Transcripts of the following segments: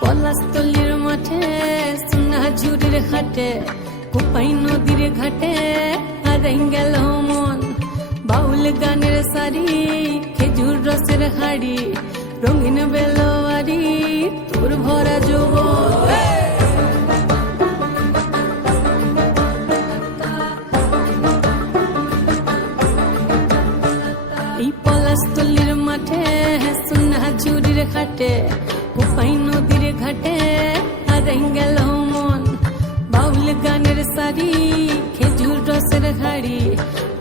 পলাশতলির মাঠে সোনাঝুরির ঘাটে কোপাই নদীর ঘাটে হারাই গেল মন বাউল গানের সারি খেজুর রসের হাড়ি রঙিন বেলোয়ারি তোর ভরা যৌবন এই পলাশতলির মাঠে সোনাঝুরির ঘাটে কোপাই নদীর ঘাটে হারাই গেল মন বাউল গানের সারি খেজুর রসের হাড়ি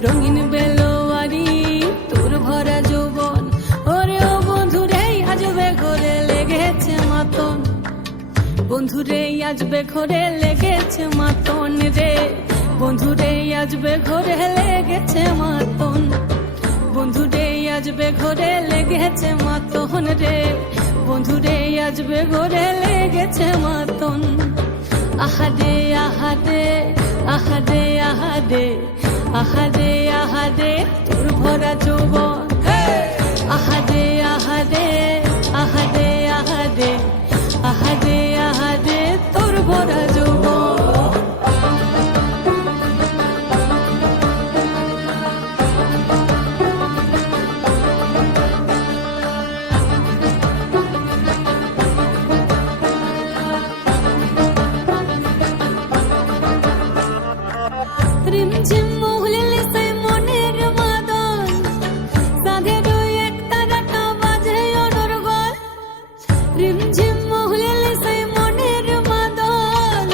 রঙিন বেলোয়ারি তোর ভরা যৌবন ওরে ও বন্ধুরে আজবে ঘরে লেগেছে মাতন বন্ধুরে আজবে ঘরে লেগেছে মাতন রে বন্ধুরে আজবে ঘরে লেগেছে মাতন বন্ধুরে আজবে ঘরে লেগেছে মাতন রে বন্ধুরে আজবে ঘরে লেগেছে মাতন আহারে আহারে আহারে আহারে আহারে আহারে তোর ভরা যৌবন আহারে আহারে আহারে আহারে আহারে আহারে তোর ভরা যৌবন রিমঝিম মহুলিল সে মনের মাদন সাধের এক তারাটা বাজে অনর্গল রিমঝিম মহুলিল সে মনের মাদন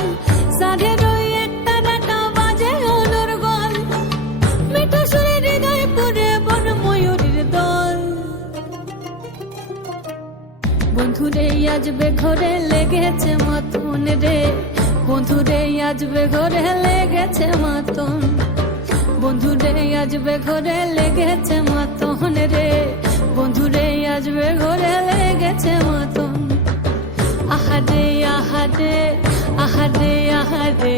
সাধের এক তারাটা বাজে অনর্গল মিঠা সুরে হৃদয় পুরে বন ময়ূরীর দল বন্ধুরে আজবে ঘরে লেগেছে মাতন রে বন্ধুরে আজবে ঘরে লেগেছে মাতন বন্ধুরে আজবে ঘরে লেগেছে মাতন রে বন্ধুরে আজবে ঘরে লেগেছে মাতন আহারে আহারে আহারে আহারে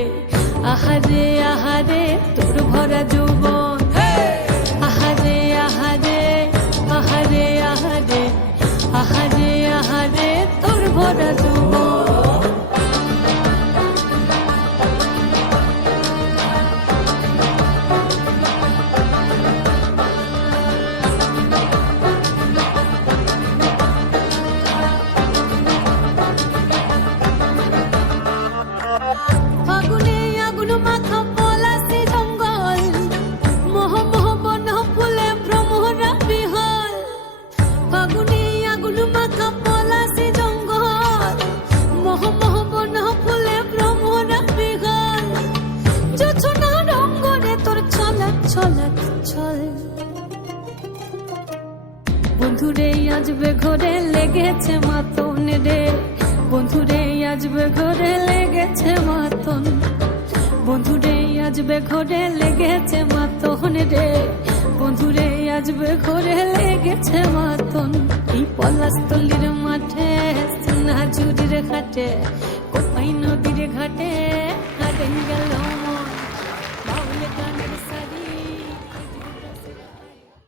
আহারে আহারে তোর ভরা যৌবন আহারে আহারে আহারে আহারে আহারে আহারে তোর ভরা যৌবন বন্ধুরে আজবে ঘরে লেগেছে মাতন রে বন্ধুরে আজবে ঘরে লেগেছে মাতন বন্ধুরে আজবে ঘরে লেগেছে মাতন রে বন্ধুরে আজবে ঘরে লেগেছে মাতন এই পলাশতলির মাঠে সোনাঝুরির ঘাটে কোপাই নদীর ঘাটে হারাই গেল মন বাউল গানের